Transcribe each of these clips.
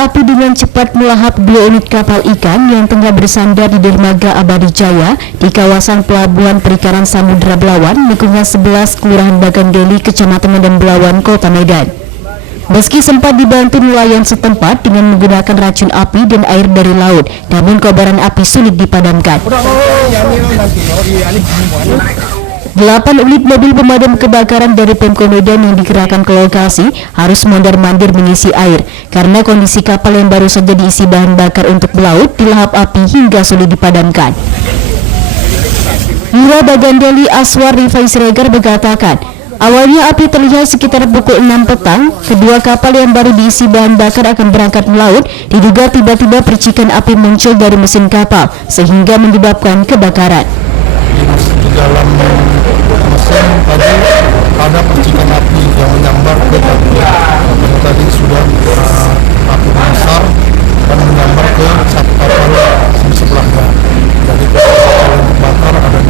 api dengan cepat melahap 2 unit kapal ikan yang tengah bersandar di dermaga Abadi Jaya di kawasan Pelabuhan Perikanan Samudra Belawan, lingkungan 11 Kelurahan Bagandeli, Kecamatan Medan Belawan, Kota Medan. Meski sempat dibantu nelayan setempat dengan menggunakan racun api dan air dari laut, namun kobaran api sulit dipadamkan. 8 unit mobil pemadam kebakaran dari Pemko Medan yang dikerahkan ke lokasi harus mondar-mandir mengisi air karena kondisi kapal yang baru saja diisi bahan bakar untuk melaut dilahap api hingga sulit dipadamkan. Lurah Bagandeli Aswar Rifai Siregar mengatakan, awalnya api terlihat sekitar pukul 6 petang. Kedua kapal yang baru diisi bahan bakar akan berangkat melaut. Diduga tiba-tiba percikan api muncul dari mesin kapal sehingga menyebabkan kebakaran. Di dalam mesin tadi ada percikan api yang menyambar ke tadi sudah api besar dan menyambar ke satu kapal di sebelahnya. Jadi kapal yang terbakar ada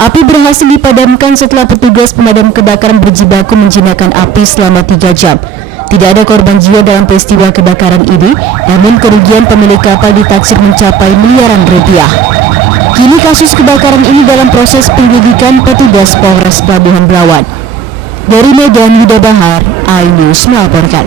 2. Api berhasil dipadamkan setelah petugas pemadam kebakaran berjibaku menjinakkan api selama 3 jam. Tidak ada korban jiwa dalam peristiwa kebakaran ini, namun kerugian pemilik kapal ditaksir mencapai miliaran rupiah. Kini kasus kebakaran ini dalam proses penyelidikan petugas Polres Pelabuhan Belawan. Dari Medan, Yuda Bahar, iNews melaporkan.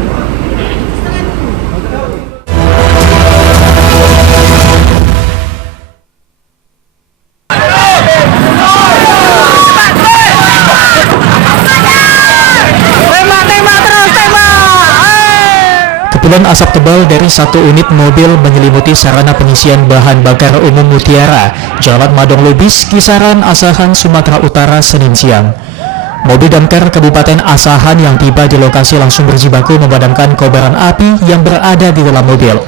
Kepulan asap tebal dari satu unit mobil menyelimuti sarana pengisian bahan bakar umum Mutiara, Jalan Madong Lubis, Kisaran, Asahan, Sumatera Utara, Senin siang. Mobil damkar Kabupaten Asahan yang tiba di lokasi langsung berjibaku memadamkan kobaran api yang berada di dalam mobil.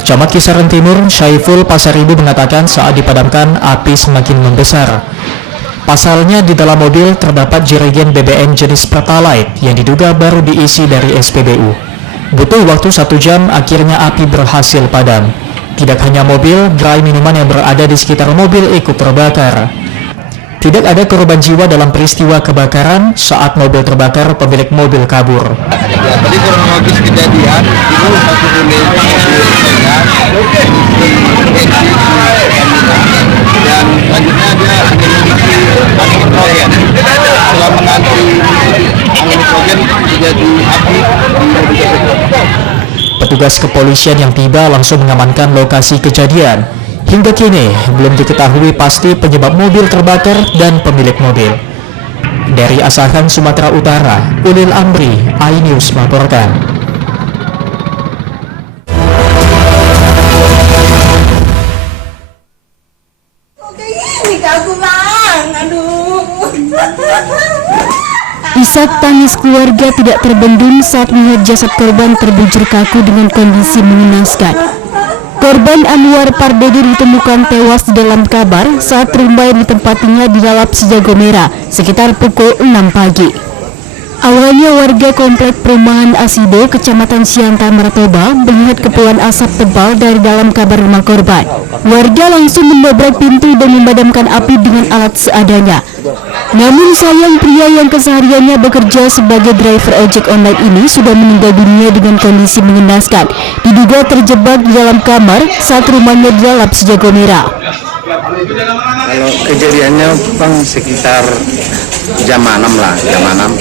Camat Kisaran Timur, Syaiful Pasaribu mengatakan saat dipadamkan api semakin membesar. Pasalnya di dalam mobil terdapat jerigen BBM jenis Pertalite yang diduga baru diisi dari SPBU. Butuh waktu 1 jam, akhirnya api berhasil padam. Tidak hanya mobil, gerai minuman yang berada di sekitar mobil ikut terbakar. Tidak ada korban jiwa dalam peristiwa kebakaran. Saat mobil terbakar, pemilik mobil kabur. Ya, tadi kronologis kejadian itu satu unit mobil dan selanjutnya dia angin nitrogen. Setelah mengganti angin nitrogen terjadi api di mobil tersebut. Petugas kepolisian yang tiba langsung mengamankan lokasi kejadian. Hingga kini belum diketahui pasti penyebab mobil terbakar dan pemilik mobil. Dari Asahan, Sumatera Utara, Ulil Amri, iNews melaporkan. Isak tangis keluarga tidak terbendung saat melihat jasad korban terbujur kaku dengan kondisi mengenaskan. Korban Anwar Pardede ditemukan tewas di dalam kamar saat rumah yang ditempatinya dilalap si jago merah sekitar pukul 6 pagi. Awalnya warga komplek perumahan Asido, Kecamatan Siantar, Martoba melihat kepulan asap tebal dari dalam kamar rumah korban. Warga langsung mendobrak pintu dan memadamkan api dengan alat seadanya. Namun sayang, pria yang kesehariannya bekerja sebagai driver ojek online ini sudah meninggal dunia dengan kondisi mengenaskan. Diduga terjebak di dalam kamar saat rumahnya dilalap si jago merah. Kalau kejadiannya Bang sekitar jam 6 lah, jam 6.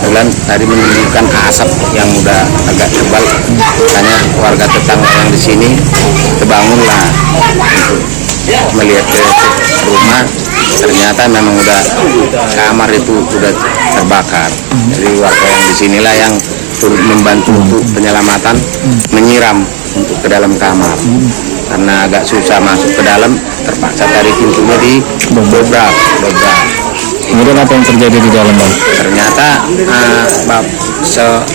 Kemudian tadi menimbulkan asap yang udah agak tebal. Makanya warga tetangga yang di sini terbangunlah untuk melihat ke rumah. Ternyata memang udah kamar itu udah terbakar. Jadi warga yang di sinilah yang turut membantu untuk penyelamatan, menyiram untuk ke dalam kamar. Karena agak susah masuk ke dalam, terpaksa dari pintunya didobrak. Kemudian apa yang terjadi di dalam, Bang? Ternyata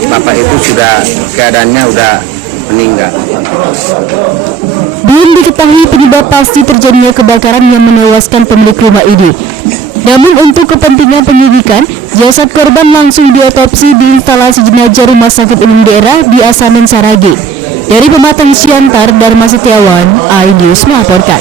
bapak itu sudah keadaannya udah meninggal. Belum diketahui penyebab pasti terjadinya kebakaran yang menewaskan pemilik rumah ini. Namun untuk kepentingan penyidikan, jasad korban langsung diotopsi di instalasi jenazah Rumah Sakit Umum Daerah di Asamen Saragi. Dari Pematang Siantar, Dharma Setiawan, iNews melaporkan.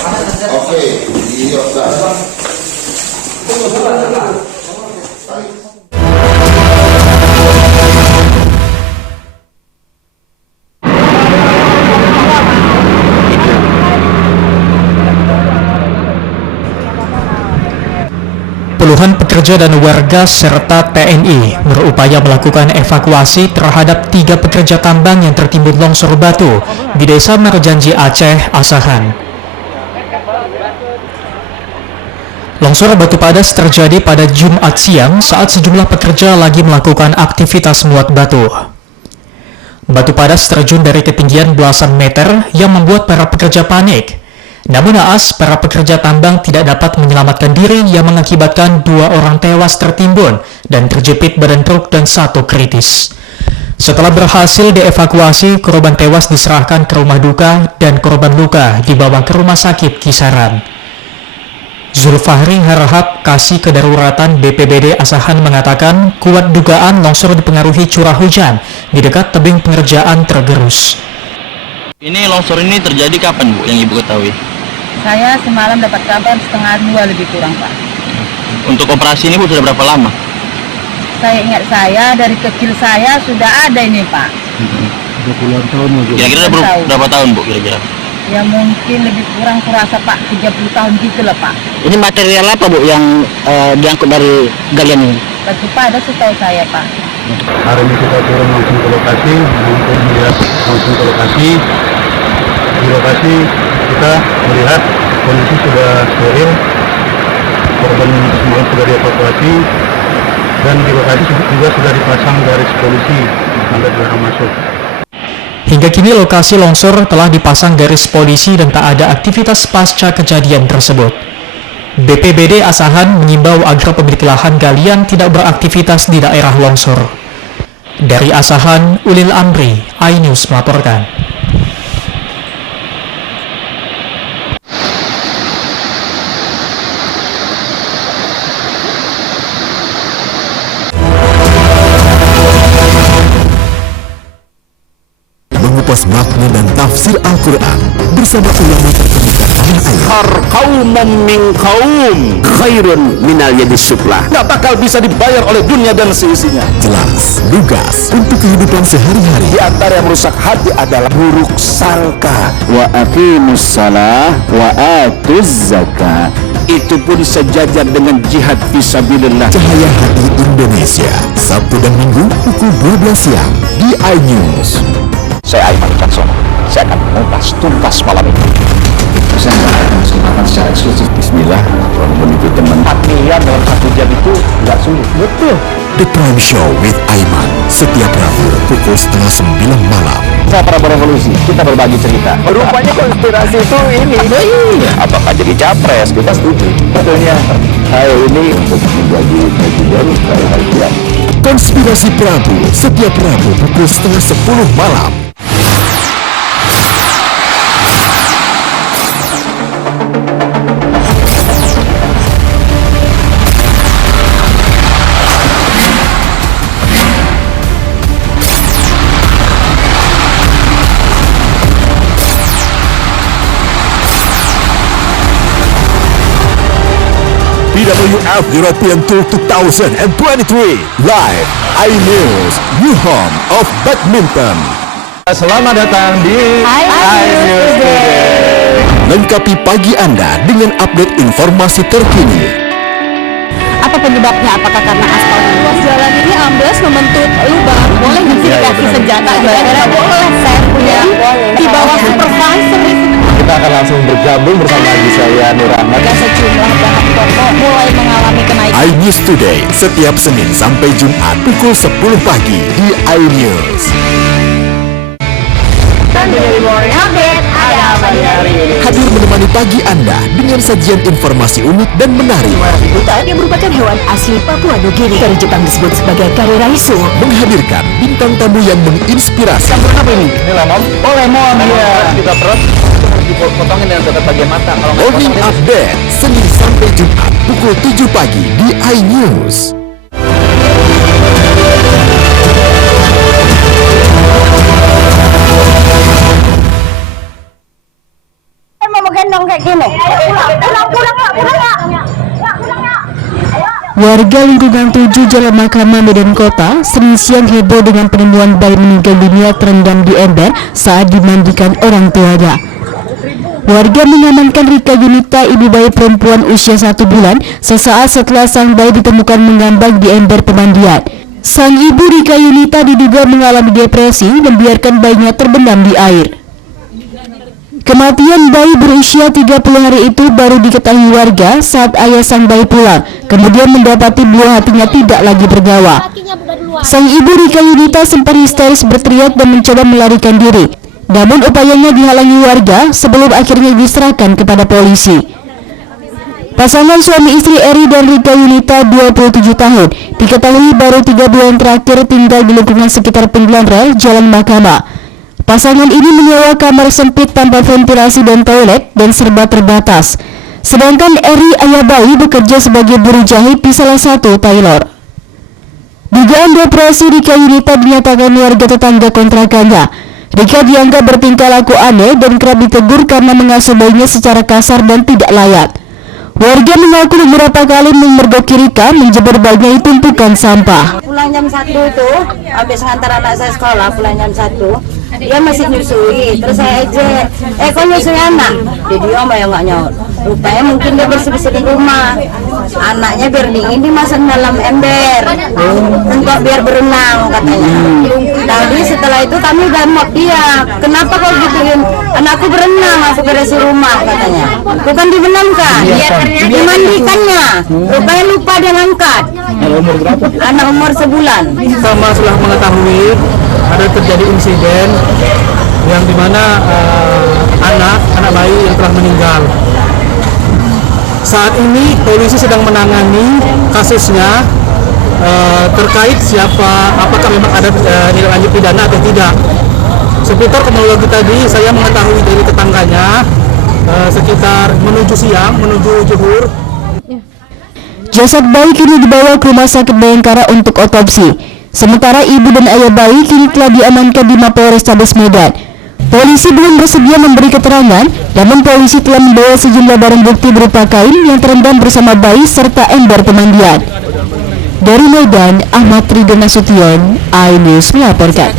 Puluhan pekerja dan warga serta TNI berupaya melakukan evakuasi terhadap 3 pekerja tambang yang tertimbun longsor batu di Desa Marjanji Aceh, Asahan. Longsor batu padas terjadi pada Jumat siang saat sejumlah pekerja lagi melakukan aktivitas muat batu. Batu padas terjun dari ketinggian belasan meter yang membuat para pekerja panik. Namun naas, para pekerja tambang tidak dapat menyelamatkan diri yang mengakibatkan 2 orang tewas tertimbun dan terjepit badan truk dan 1 kritis. Setelah berhasil dievakuasi, korban tewas diserahkan ke rumah duka dan korban luka dibawa ke rumah sakit Kisaran. Zulfahri Harahap, Kasih Kedaruratan BPBD Asahan mengatakan kuat dugaan longsor dipengaruhi curah hujan di dekat tebing pengerjaan tergerus. Ini longsor ini terjadi kapan, Bu, yang Ibu ketahui? Saya semalam dapat kabar 1:30 lebih kurang, Pak. Untuk operasi ini, Bu, sudah berapa lama? Saya ingat dari kecil saya sudah ada ini, Pak. 20-an tahun ya, Bu. Kira-kira berapa tahun, Bu, kira-kira? Ya mungkin lebih kurang kurasa, Pak, 30 tahun gitu lah, Pak. Ini material apa, Bu, yang diangkut dari galian ini? Batu padas setahu saya, Pak. Hari ini kita turun langsung ke lokasi untuk melihat langsung ke lokasi. Di lokasi kita melihat kondisi sudah steril, korban semua sudah dievakuasi, dan di lokasi juga sudah dipasang garis polisi tanda dilarang masuk. Hingga kini lokasi longsor telah dipasang garis polisi dan tak ada aktivitas pasca kejadian tersebut. BPBD Asahan mengimbau agar pemilik lahan galian tidak beraktivitas di daerah longsor. Dari Asahan, Ulil Amri, iNews melaporkan. Mengupas makna dan tafsir Al-Quran bersama ulama terkemuka tanah air. Qaumun min qaum khairun minal yadis sufla. Nggak bakal bisa dibayar oleh dunia dan seisinya. Jelas, lugas untuk kehidupan sehari-hari. Di antara yang merusak hati adalah buruk sangka. Wa aqimus salah wa atuz zakah. Itu pun sejajar dengan jihad fisabilillah. Cahaya Hati Indonesia, Sabtu dan Minggu pukul 12 siang di iNews. Saya Aiman Caksono. Saya akan mengupas tuntas malam ini. Saya mendapatkan kesempatan secara eksklusif. Bismillah, walaupun itu teman. 4 miliar dalam 1 jam itu nggak sulit. Betul. The Prime Show with Aiman, setiap Rabu pukul 8:30 malam. Saya Prabowo Revolusi, kita berbagi cerita. Rupanya konspirasi itu ini. Iya. Apakah jadi capres? Kita setuju. Betulnya, saya ini untuk menjadi presiden pada hari kiamat. Konspirasi Prabu, setiap Rabu pukul 9:30 malam. BWF European Tour 2023 live iNews, new home of badminton. Selamat datang di iNews Today. Lengkapi pagi Anda dengan update informasi terkini. Apa penyebabnya? Apakah karena aspal ruas jalan ini ambles membentuk lubang? Boleh nggak sih dikasih senjata? Boleh, saya punya di bawah supervisor. Kita akan langsung bergabung bersama lagi saya Nur Ahmad. Sejumlah bahan pokok mulai mengalami kenaikan. iNews Today setiap Senin sampai Jumat pukul 10 pagi di iNews. Hadir menemani pagi Anda dengan sajian informasi unik dan menarik. Hutan yang merupakan hewan asli Papua Nugini dari Jepang disebut sebagai kareraisu. Menghadirkan bintang tamu yang menginspirasi. Campuran apa ini? Ini lemon. Oh lemon. Iya. Kita perut dipotongin dengan dekat bagian mata. Kalau nggak Morning potong, Update Senin sampai Jumat pukul 7 pagi di iNews. Mau gendong kayak gini. Warga lingkungan 7 Jalan Mahkamah Medan Kota Senin siang heboh dengan penemuan bayi meninggal dunia terendam di ember saat dimandikan orang tuanya. Warga mengamankan Rika Yunita, ibu bayi perempuan usia 1 bulan, sesaat setelah sang bayi ditemukan mengambang di ember pemandian. Sang ibu Rika Yunita diduga mengalami depresi dan membiarkan bayinya terbenam di air. Kematian bayi berusia 30 hari itu baru diketahui warga saat ayah sang bayi pulang, kemudian mendapati buah hatinya tidak lagi bergawa. Sang ibu Rika Yunita sempat histeris berteriak dan mencoba melarikan diri, namun upayanya dihalangi warga sebelum akhirnya diserahkan kepada polisi. Pasangan suami istri Eri dan Rika Yunita 27 tahun diketahui baru 3 bulan terakhir tinggal di lingkungan sekitar pinggiran rel Jalan Mahkamah. Pasangan ini menyewa kamar sempit tanpa ventilasi dan toilet dan serba terbatas. Sedangkan Eri, ayah bayi, bekerja sebagai buruh jahit di salah satu tailor. Dugaan depresi Rika Yunita dinyatakan warga tetangga kontrakannya. Rika dianggap bertingkah laku aneh dan kerap ditegur karena mengasuh bayinya secara kasar dan tidak layak. Warga mengaku beberapa kali memergoki Rika menjebur bayinya di tumpukan sampah. Pulang jam 1 itu, habis ngantar anak saya sekolah, pulang jam 1. Dia masih nyusui, terus saya ejek, kok nyusui anak? Dia diam ya nggak nyaut. Rupanya mungkin dia bersih-bersih di rumah. Anaknya biar dingin dimasuk dalam ember, untuk biar berenang katanya. Tapi setelah itu kami udah mock dia, kenapa kau gituin? Anakku berenang, aku beresin rumah katanya. Bukan dibenamkan, dimandikannya. Rupanya lupa dia ngangkat. Umur berapa? Anak umur sebulan. Sama setelah mengetahui ada terjadi insiden yang dimana anak bayi yang telah meninggal. Saat ini polisi sedang menangani kasusnya terkait apakah memang ada nilai lanjut pidana atau tidak. Seputar kronologi tadi saya mengetahui dari tetangganya sekitar menuju siang, menuju zuhur. Jasad bayi kini dibawa ke Rumah Sakit Bayangkara untuk otopsi. Sementara ibu dan ayah bayi kini telah diamankan di Mapolrestabes Medan. Polisi belum bersedia memberi keterangan, namun polisi telah membawa sejumlah barang bukti berupa kain yang terendam bersama bayi serta ember pemandian. Dari Medan, Ahmad Ridho Nasution, iNews melaporkan.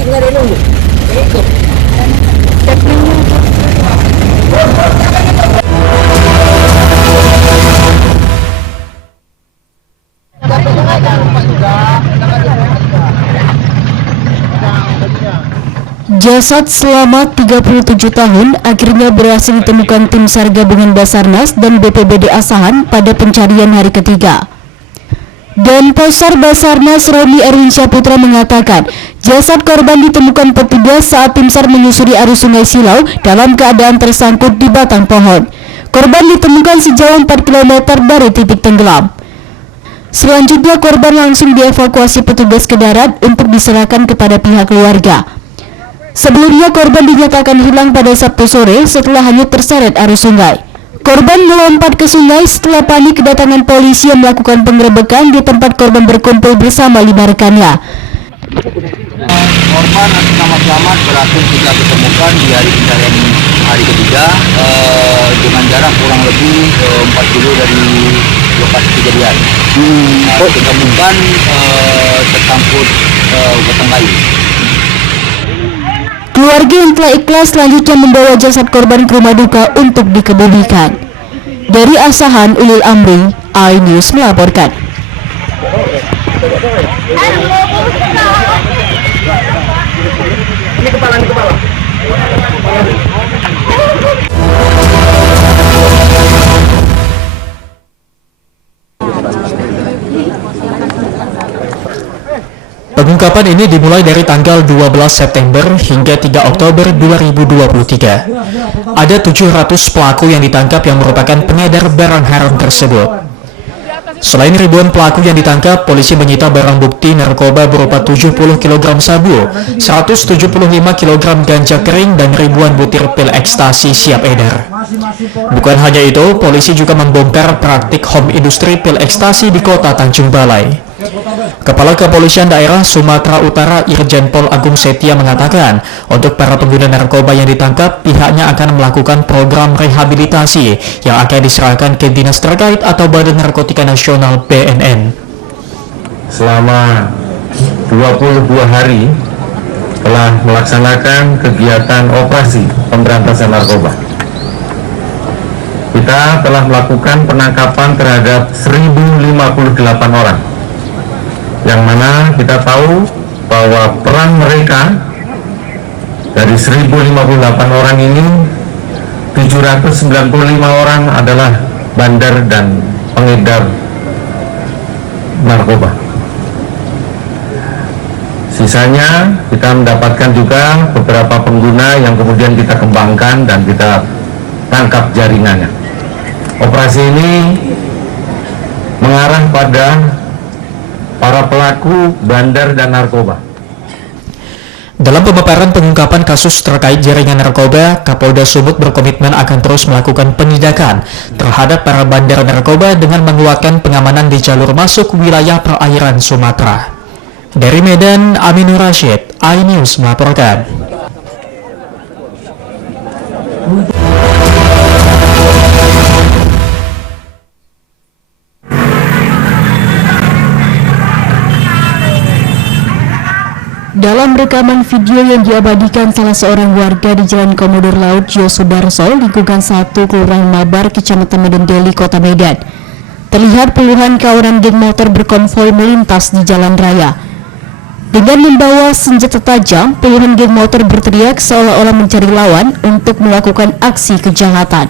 Jasad selamat 37 tahun akhirnya berhasil ditemukan tim SAR gabungan Basarnas dan BPBD Asahan pada pencarian hari ketiga. Dan Posar Basarnas Romi Erwin Syahputra mengatakan jasad korban ditemukan petugas saat tim SAR menyusuri arus Sungai Silau dalam keadaan tersangkut di batang pohon. Korban ditemukan sejauh 4 km dari titik tenggelam. Selanjutnya korban langsung dievakuasi petugas ke darat untuk diserahkan kepada pihak keluarga. Sebelumnya korban dinyatakan hilang pada Sabtu sore setelah hanyut terseret arus sungai. Korban melompat ke sungai setelah panik kedatangan polisi yang melakukan penggerebekan di tempat korban berkumpul bersama 5 rekannya. Korban atas nama selamat berhasil kita ketemukan di hari pencarian hari ketiga dengan jarak kurang lebih 4 kilo dari lokasi kejadian. Ditemukan tersangkut batang kayu. Keluarga yang telah ikhlas selanjutnya membawa jasad korban ke rumah duka untuk dikebumikan. Dari Asahan, Ulil Amri, iNews melaporkan. Ini kepala. Pengungkapan ini dimulai dari tanggal 12 September hingga 3 Oktober 2023. Ada 700 pelaku yang ditangkap yang merupakan pengedar barang haram tersebut. Selain ribuan pelaku yang ditangkap, polisi menyita barang bukti narkoba berupa 70 kg sabu, 175 kg ganja kering, dan ribuan butir pil ekstasi siap edar. Bukan hanya itu, polisi juga membongkar praktik home industri pil ekstasi di kota Tanjung Balai. Kepala Kepolisian Daerah Sumatera Utara Irjen Pol Agung Setia mengatakan, untuk para pengguna narkoba yang ditangkap, pihaknya akan melakukan program rehabilitasi yang akan diserahkan ke dinas terkait atau Badan Narkotika Nasional BNN. Selama 22 hari telah melaksanakan kegiatan operasi pemberantasan narkoba. kita telah melakukan penangkapan terhadap 1058 orang, yang mana kita tahu bahwa peran mereka dari 1058 orang ini 795 orang adalah bandar dan pengedar narkoba. Sisanya kita mendapatkan juga beberapa pengguna yang kemudian kita kembangkan dan kita tangkap jaringannya. Operasi ini mengarah pada para pelaku bandar dan narkoba. Dalam pemaparan pengungkapan kasus terkait jaringan narkoba, Kapolda Sumut berkomitmen akan terus melakukan penindakan terhadap para bandar narkoba dengan menguatkan pengamanan di jalur masuk wilayah perairan Sumatera. Dari Medan, Aminur Rashid, iNews melaporkan. Dalam rekaman video yang diabadikan salah seorang warga di Jalan Komodor Laut Yosudarso, lingkungan 1 Kelurahan Mabar, Kecamatan Medan Deli, Kota Medan, terlihat puluhan kawanan geng motor berkonvoi melintas di jalan raya. Dengan membawa senjata tajam, puluhan geng motor berteriak seolah-olah mencari lawan untuk melakukan aksi kejahatan.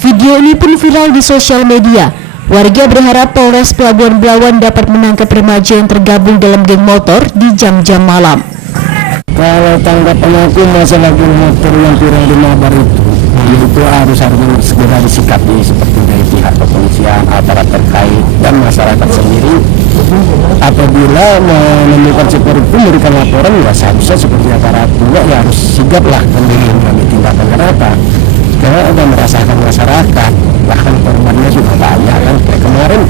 Video ini pun viral di sosial media. Warga berharap Polres Pelabuhan Belawan dapat menangkap remaja yang tergabung dalam geng motor di jam-jam malam. Kalau tanggapan aku masalah geng motor yang kurang di Mabar itu harus segera disikapi seperti dari pihak kepolisian, aparat terkait dan masyarakat sendiri. Apabila menemukan seperti itu memberikan laporan, ya seharusnya seperti aparat juga ya harus sigaplah mengambil tindakan. Kenapa? Karena ada merasakan masyarakat, bahkan korbannya sudah banyak kan. Kayak kemarin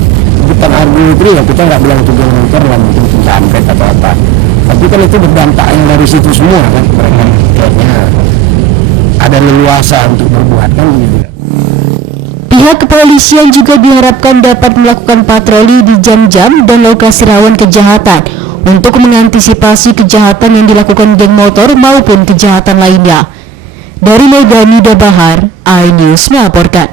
bukan argo itu ya, kita nggak bilang itu geng motor lah, mungkin penjamret atau apa, tapi kan itu berdampak yang dari situ semua kan. Mereka kayaknya ada leluasa untuk berbuat kan gitu. Pihak kepolisian juga diharapkan dapat melakukan patroli di jam-jam dan lokasi rawan kejahatan untuk mengantisipasi kejahatan yang dilakukan geng motor maupun kejahatan lainnya. Dari Medan, Nida Bahar, iNews melaporkan.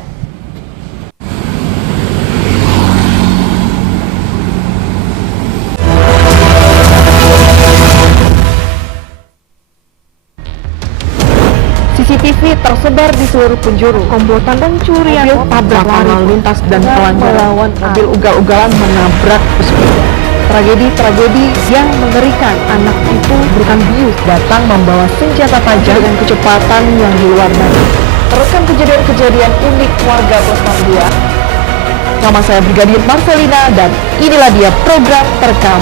CCTV tersebar di seluruh penjuru. Komplotan pencurian mobil tabrak lalu lintas dan pelawan mobil ugal-ugalan menabrak pesepeda. Tragedi-tragedi yang mengerikan. Anak itu berikan bius datang membawa senjata tajam dengan kecepatan yang di luar batas. Terekam kejadian-kejadian unik warga Plus 62. Nama saya Brigadir Marcelina dan inilah dia program terekam.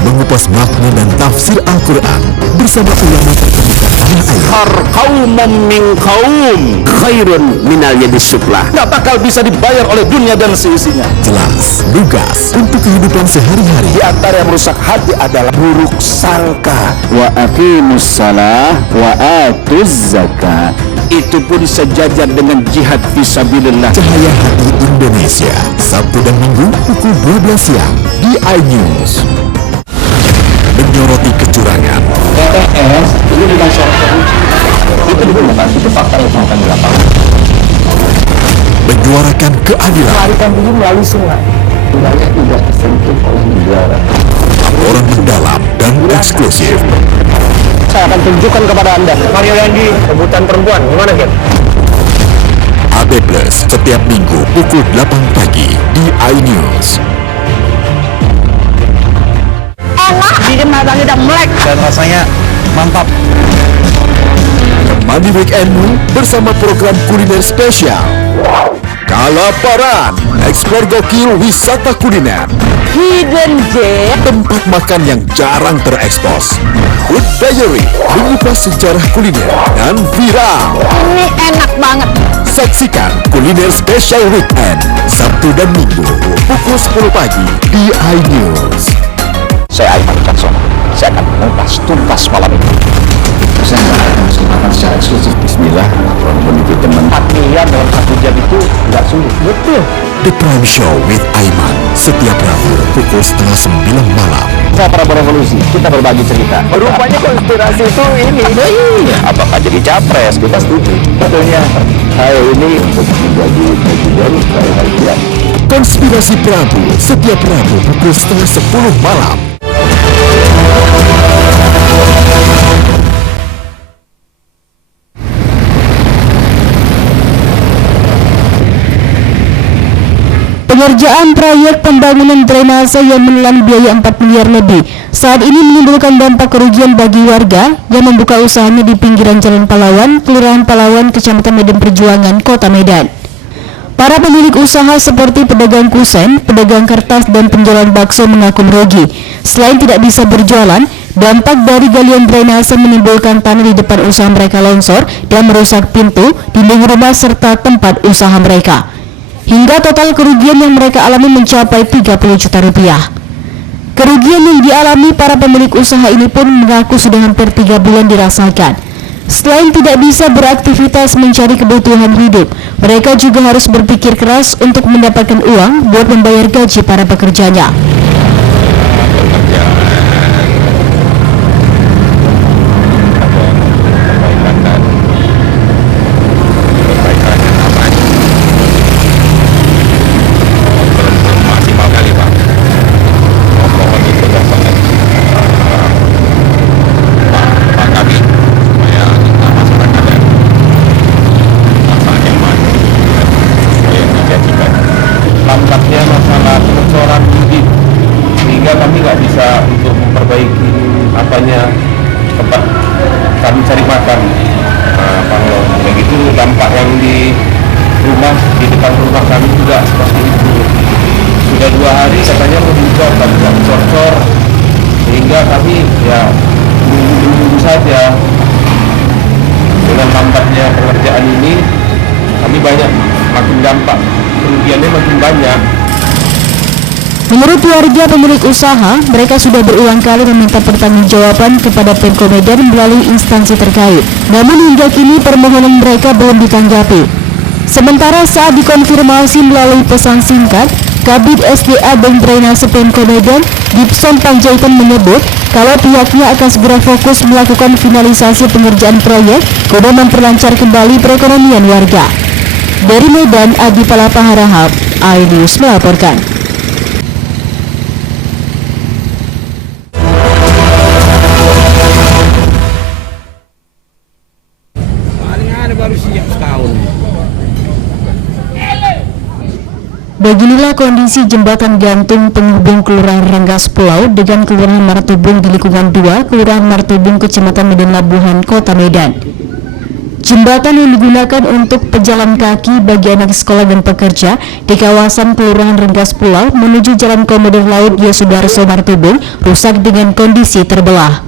Mengupas makna dan tafsir Al-Quran bersama ulama terkemuka tanah air. Qaumum min qaum khairun minal yadis suflah. Nggak bakal bisa dibayar oleh dunia dan seisinya. Jelas, lugas untuk kehidupan sehari-hari. Di antara yang merusak hati adalah buruk sangka. Wa aqimus salah wa atuz zakat. Itu pun sejajar dengan jihad fisabilillah. Cahaya Hati Indonesia, Sabtu dan Minggu pukul 12 siang di iNews. Menyoroti kecurangan, TTS ini bukan soal korupsi. Itu bukan, itu fakta yang dilakukan di lapangan. menyuarakan keadilan. Melarikan diri melalui sungai. Wilayah tidak tersentuh oleh negara. Laporan mendalam dan eksklusif. Saya akan tunjukkan kepada Anda. Mario Dandi, rebutan perempuan, gimana Ken? AB Plus setiap minggu pukul 8 pagi di iNews. Enak, jadi matanya udah melek dan rasanya mantap. Temani weekendmu bersama program kuliner spesial. Kalaparan, eksplor gokil wisata kuliner. Hidden Gem, Tempat makan yang jarang terekspos. Food Diary, mengupas sejarah kuliner dan viral. ini enak banget. Saksikan kuliner spesial weekend Sabtu dan Minggu pukul 10 pagi di iNews. Saya Aiman Caksono. Saya akan mengupas tuntas malam ini. saya nggak akan kesempatan secara eksklusif. Bismillah, walaupun itu teman. 4 miliar dalam 1 jam itu nggak sulit. Betul. The Prime Show with Aiman setiap Rabu pukul 8:30 malam. Saya Prabowo Revolusi, kita berbagi cerita. Rupanya konspirasi itu ini. Iya, apakah jadi capres? Kita setuju. Betulnya, saya ini untuk menjadi presiden, saya tidak. Konspirasi Prabu setiap Rabu pukul 9:30 malam. Pengerjaan proyek pembangunan drainase yang menelan biaya 4 miliar lebih saat ini menimbulkan dampak kerugian bagi warga yang membuka usahanya di pinggiran Jalan Pahlawan, Kelurahan Pahlawan, Kecamatan Medan Perjuangan, Kota Medan. Para pemilik usaha seperti pedagang kusen, pedagang kertas, dan penjualan bakso mengaku merugi. Selain tidak bisa berjualan, dampak dari galian drainase menimbulkan tanah di depan usaha mereka longsor dan merusak pintu, dinding rumah serta tempat usaha mereka. Hingga total kerugian yang mereka alami mencapai 30 juta rupiah. Kerugian yang dialami para pemilik usaha ini pun mengaku sudah hampir 3 bulan dirasakan. Selain tidak bisa beraktivitas mencari kebutuhan hidup, mereka juga harus berpikir keras untuk mendapatkan uang buat membayar gaji para pekerjanya. Lambatnya masalah pengecoran bibit sehingga kami nggak bisa untuk memperbaiki tempat kami cari makan. Kalau begitu dampak yang di depan rumah kami juga seperti itu. Sudah 2 hari katanya mau dicor tapi nggak dicor, sehingga kami ya menunggu saja. Dengan lambatnya pengerjaan ini kami makin dampak, kerugiannya makin banyak. Menurut warga pemilik usaha, mereka sudah berulang kali meminta pertanggungjawaban kepada Pemko Medan melalui instansi terkait. Namun hingga kini permohonan mereka belum ditanggapi. Sementara saat dikonfirmasi melalui pesan singkat, Kabid SDA dan Drainase Pemko Medan, Gibson Panjaitan menyebut kalau pihaknya akan segera fokus melakukan finalisasi pengerjaan proyek guna memperlancar kembali perekonomian warga. Dari Medan, Adi Palapa Harahap, iNews melaporkan. Beginilah kondisi jembatan gantung penghubung Kelurahan Renggas Pulau dengan Kelurahan Martubung di lingkungan 2 Kelurahan Martubung, Kecamatan Medan Labuhan, Kota Medan. Jembatan yang digunakan untuk pejalan kaki bagi anak sekolah dan pekerja di kawasan Kelurahan Renggas Pulau menuju Jalan Komodo Laut Yosudarso Martubung rusak dengan kondisi terbelah.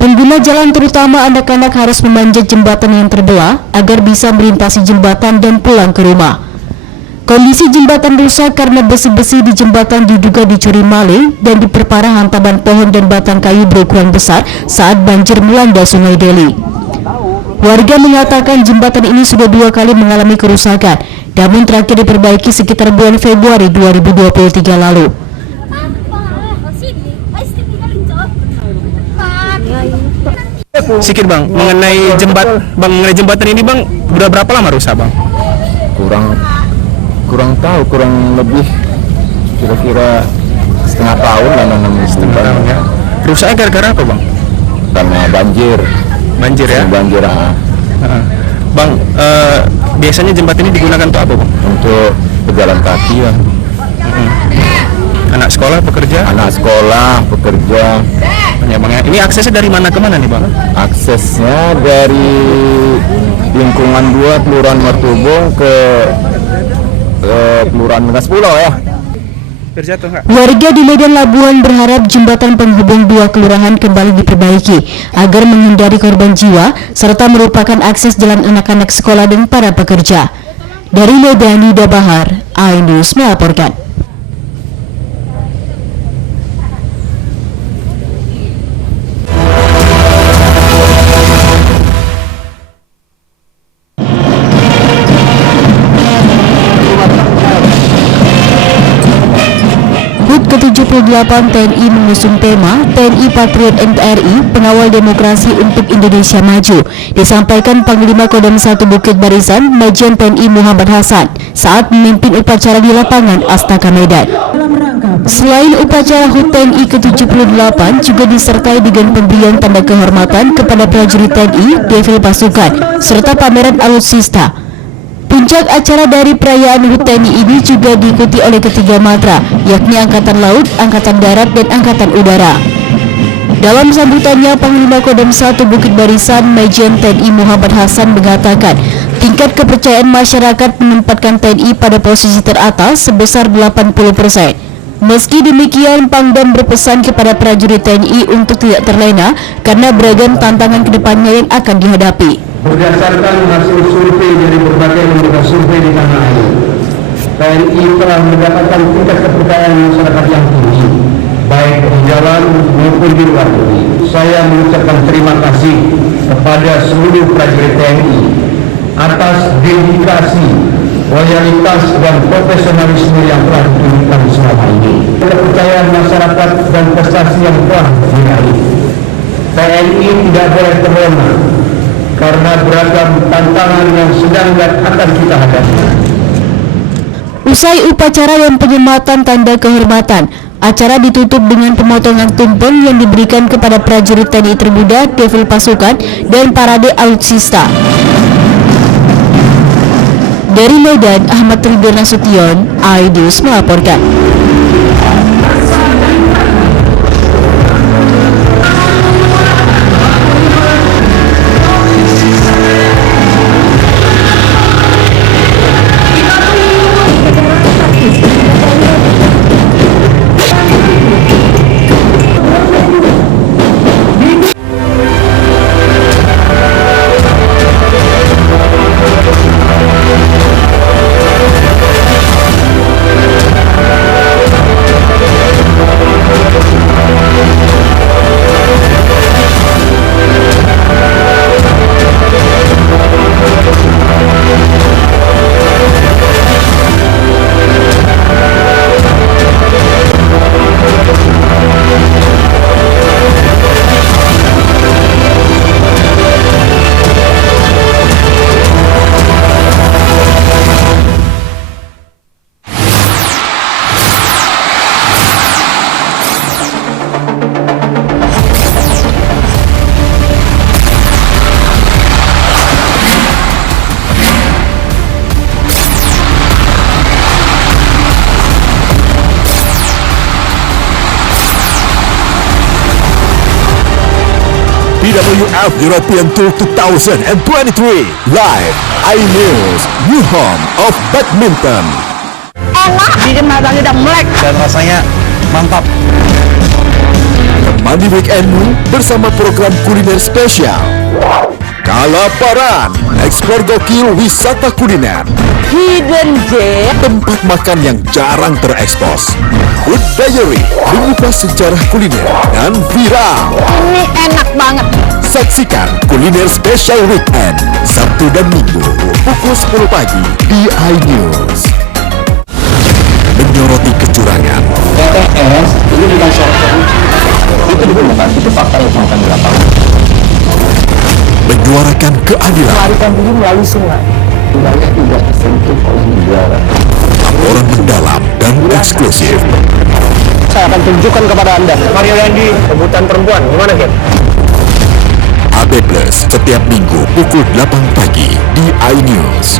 Pengguna jalan terutama anak-anak harus memanjat jembatan yang terbelah agar bisa melintasi jembatan dan pulang ke rumah. Kondisi jembatan rusak karena besi-besi di jembatan diduga dicuri maling dan diperparah hantaman pohon dan batang kayu berukuran besar saat banjir melanda Sungai Deli. Warga mengatakan jembatan ini sudah 2 kali mengalami kerusakan, namun terakhir diperbaiki sekitar bulan Februari 2023 lalu. Sikit bang, mengenai jembatan ini bang, udah berapa lama rusak bang? Kurang tahu, kurang lebih kira-kira setengah tahun lah, setengah tahun ya. Rusaknya gara-gara apa bang? Karena banjir ya. Bang, biasanya jembatan ini digunakan untuk apa bang? Untuk pejalan kaki ya. Anak sekolah, pekerja? Anak sekolah, pekerja. Ya bang, ini aksesnya dari mana ke mana nih bang? Aksesnya dari lingkungan 2 Kelurahan Martubung ke Kelurahan Renggas Pulau ya. Warga di Medan Labuhan berharap jembatan penghubung 2 kelurahan kembali diperbaiki agar menghindari korban jiwa serta merupakan akses jalan anak-anak sekolah dan para pekerja. Dari Medan, Nida Bahar, iNews melaporkan. ke-78 TNI mengusung tema TNI Patriot NKRI Pengawal Demokrasi untuk Indonesia Maju, disampaikan Panglima Kodam 1 Bukit Barisan Majen TNI Muhammad Hasan saat memimpin upacara di lapangan Astaka Medan. Selain upacara HUT TNI ke-78 juga disertai dengan pemberian tanda kehormatan kepada prajurit TNI, defil pasukan, serta pameran alutsista. Puncak acara dari perayaan HUT TNI ini juga diikuti oleh ketiga matra, yakni Angkatan Laut, Angkatan Darat, dan Angkatan Udara. Dalam sambutannya, Panglima Kodam 1 Bukit Barisan Majen TNI Muhammad Hasan mengatakan, tingkat kepercayaan masyarakat menempatkan TNI pada posisi teratas sebesar 80%. Meski demikian, Pangdam berpesan kepada prajurit TNI untuk tidak terlena karena beragam tantangan kedepannya yang akan dihadapi. Berdasarkan hasil survei dari berbagai lembaga survei di tanah air, TNI telah mendapatkan tingkat kepercayaan masyarakat yang tinggi, baik di dalam maupun di luar negeri. Saya mengucapkan terima kasih kepada seluruh prajurit TNI atas dedikasi, loyalitas, dan profesionalisme yang telah ditunjukkan selama ini. Kepercayaan masyarakat dan prestasi yang telah diraih. TNI tidak boleh terlena karena beragam tantangan yang sedang dan akan kita hadapi. Usai upacara dan penyematan tanda kehormatan, acara ditutup dengan pemotongan tumpeng yang diberikan kepada prajurit TNI termuda, defil pasukan, dan parade alutsista. Dari Medan, Ahmad Ridwan Nasution, iNews melaporkan. BWF European Tour 2023 live iNews, new home of badminton. Enak, bikin matanya udah melek Dan rasanya mantap. Temani weekendmu bersama program kuliner spesial. Kalaparan, eksplor gokil wisata kuliner. hidden gem. Tempat makan yang jarang terekspos. Food Diary, mengupas sejarah kuliner dan viral. Ini enak banget. Saksikan kuliner spesial weekend Sabtu dan Minggu pukul 10 pagi di iNews. Menyoroti kecurangan. TTS ini didasarkan itu digunakan, itu fakta yang akan di lapangan. Menyuarakan keadilan. Melarikan diri melalui sungai. Wilayah tidak tersentuh oleh negara. Laporan mendalam dan eksklusif. Saya akan tunjukkan kepada Anda. Mario Dandi, sebutan perempuan, gimana Ken? AB Plus setiap Minggu pukul 8 pagi di iNews.